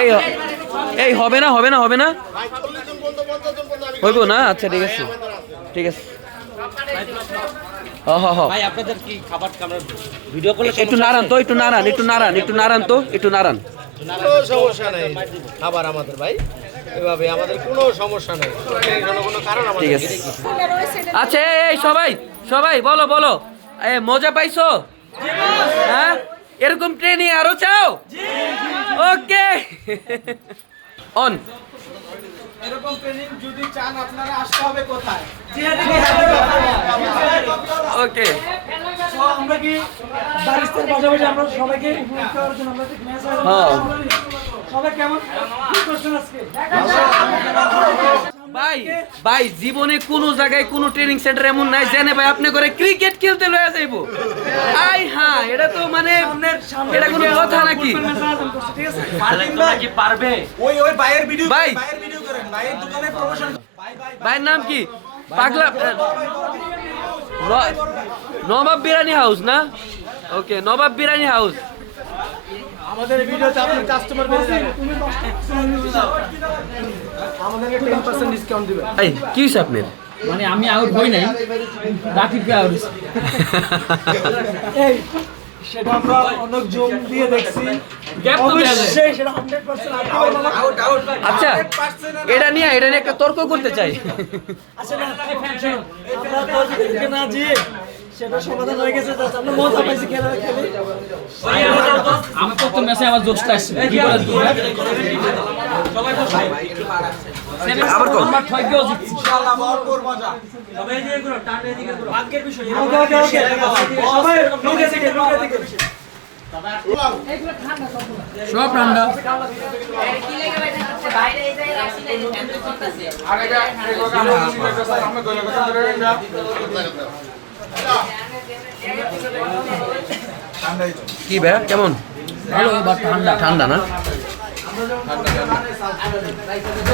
এই এই হবে না হবে না হবে না হইব না আচ্ছা ঠিক আছে ঠিক আছে ভাই আপনাদের কি খাবার আমরা ভিডিও করলে একটু নাড়ান তো একটু নাড়ান একটু নাড়ান একটু নাড়ান তো একটু নাড়ান কোনো সমস্যা নেই খাবার আমাদের ভাই এভাবে আমাদের কোনো সমস্যা নেই কোনো কারণ আমাদের ঠিক আছে আচ্ছা এই সবাই সবাই বলো বলো মজা পাইছো হ্যাঁ এরকম ট্রেনিং আরো চাও ওকে অন এরকম ট্রেনিং যদি চান আপনারা আসতে হবে কোথায় ওকে তো আমরা কি বারিস্তার পাশাপাশি আমরা সবাইকে উপভোগ করার জন্য আমরা ঠিক ম্যাচ হ্যাঁ সবাই কেমন কি করছেন আজকে ভাই ভাই জীবনে কোনো জায়গায় কোনো ট্রেনিং সেন্টার এমন নাই জানে ভাই আপনি করে ক্রিকেট খেলতে লয়ে যাইবো আই হ্যাঁ এটা তো মানে এটা কোনো কথা নাকি ঠিক আছে কি পারবে ওই বাইরের ভিডিও ভাই ভিডিও করেন বাইরের দোকানে প্রমোশন ভাইয়ের নাম কি পাগলা নবাব বিরিয়ানি হাউস না ওকে নবাব বিরিয়ানি হাউস আমাদের ভিডিওতে আপনি কাস্টমার বেশি যাবে আমাদেরকে 10% ডিসকাউন্ট দিবেন এই কি হইছে আপনার মানে আমি আউট হই নাই রাকিবকে আউট এই সেটা আমরা অনেক জুম দিয়ে দেখছি গ্যাপ তো দেয়া যায়। অবশ্যই সেটা 100% আউট আচ্ছা এটা নিয়ে একটা তর্ক করতে চাই আসলে আমরা তো দেখে না যে সেটা সমাধান হয়ে গেছে জাস্ট আমরা মজা পাইছি খেলা খেলে আমি প্রথম ম্যাচে আমার জোশটা আসছে কি বলে আবার কও আমরা ঠকেও জিতছি ইনশাআল্লাহ ভরপুর মজা সবাই এদিকে ঘুরো টান এদিকে ঘুরো ভাগ্যের বিষয় ওকে ওকে ওকে সবাই লোকে থেকে সব ঠান্ডা কি ভাই কেমন ভালো বাট ঠান্ডা ঠান্ডা না